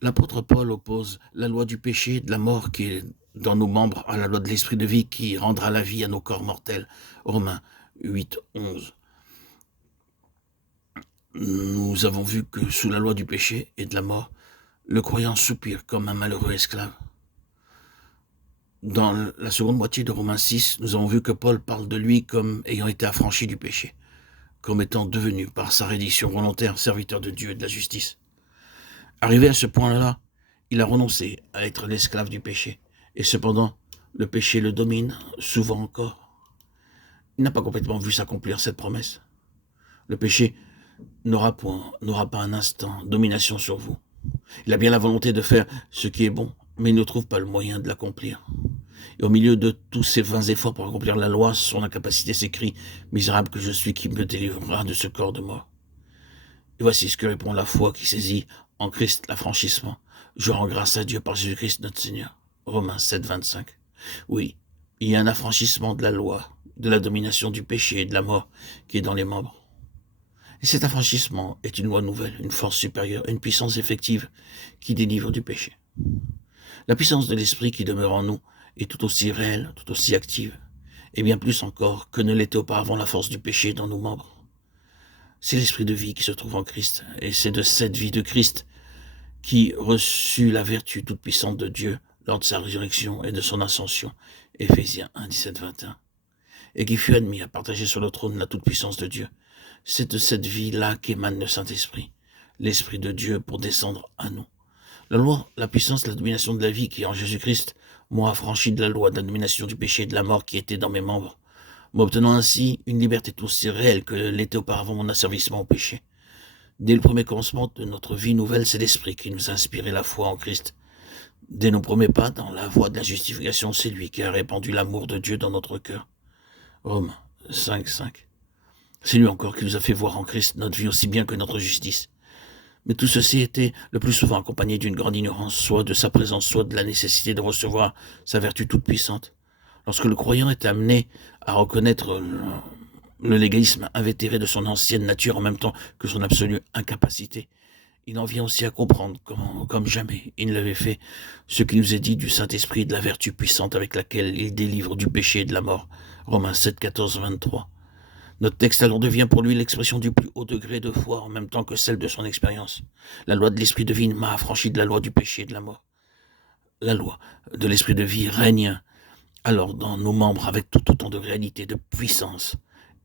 L'apôtre Paul oppose la loi du péché et de la mort qui est dans nos membres à la loi de l'esprit de vie qui rendra la vie à nos corps mortels. Romains 8, 11. Nous avons vu que sous la loi du péché et de la mort, le croyant soupire comme un malheureux esclave. Dans la seconde moitié de Romains 6, nous avons vu que Paul parle de lui comme ayant été affranchi du péché, comme étant devenu, par sa reddition volontaire, serviteur de Dieu et de la justice. Arrivé à ce point-là, il a renoncé à être l'esclave du péché. Et cependant, le péché le domine, souvent encore. Il n'a pas complètement vu s'accomplir cette promesse. Le péché n'aura pas un instant domination sur vous. Il a bien la volonté de faire ce qui est bon, mais il ne trouve pas le moyen de l'accomplir. Et au milieu de tous ses vains efforts pour accomplir la loi, son incapacité s'écrie « Misérable que je suis, qui me délivrera de ce corps de mort ?» Et voici ce que répond la foi qui saisit en Christ l'affranchissement. Je rends grâce à Dieu par Jésus-Christ notre Seigneur. Romains 7, 25. Oui, il y a un affranchissement de la loi, de la domination du péché et de la mort qui est dans les membres. Et cet affranchissement est une loi nouvelle, une force supérieure, une puissance effective qui délivre du péché. La puissance de l'esprit qui demeure en nous est tout aussi réelle, tout aussi active, et bien plus encore que ne l'était auparavant la force du péché dans nos membres. C'est l'esprit de vie qui se trouve en Christ, et c'est de cette vie de Christ qui reçut la vertu toute puissante de Dieu lors de sa résurrection et de son ascension, Éphésiens 1, 17, 21, et qui fut admis à partager sur le trône la toute puissance de Dieu. C'est de cette vie-là qu'émane le Saint-Esprit, l'Esprit de Dieu pour descendre à nous. La loi, la puissance, la domination de la vie qui est en Jésus-Christ m'ont affranchi de la loi, de la domination du péché et de la mort qui était dans mes membres, m'obtenant ainsi une liberté aussi réelle que l'était auparavant mon asservissement au péché. Dès le premier commencement de notre vie nouvelle, c'est l'Esprit qui nous a inspiré la foi en Christ. Dès nos premiers pas dans la voie de la justification, c'est lui qui a répandu l'amour de Dieu dans notre cœur. Romains 5, 5. C'est lui encore qui nous a fait voir en Christ notre vie aussi bien que notre justice. Mais tout ceci était le plus souvent accompagné d'une grande ignorance, soit de sa présence, soit de la nécessité de recevoir sa vertu toute puissante. Lorsque le croyant est amené à reconnaître le légalisme invétéré de son ancienne nature en même temps que son absolue incapacité, il en vient aussi à comprendre, comme jamais il ne l'avait fait, ce qui nous est dit du Saint-Esprit et de la vertu puissante avec laquelle il délivre du péché et de la mort. Romains 7, 14, 23. Notre texte alors devient pour lui l'expression du plus haut degré de foi en même temps que celle de son expérience. La loi de l'Esprit de vie m'a affranchi de la loi du péché et de la mort. La loi de l'Esprit de vie règne alors dans nos membres avec tout autant de réalité, de puissance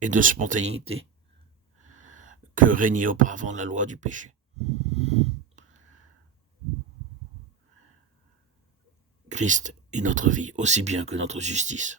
et de spontanéité que régnait auparavant la loi du péché. Christ est notre vie aussi bien que notre justice.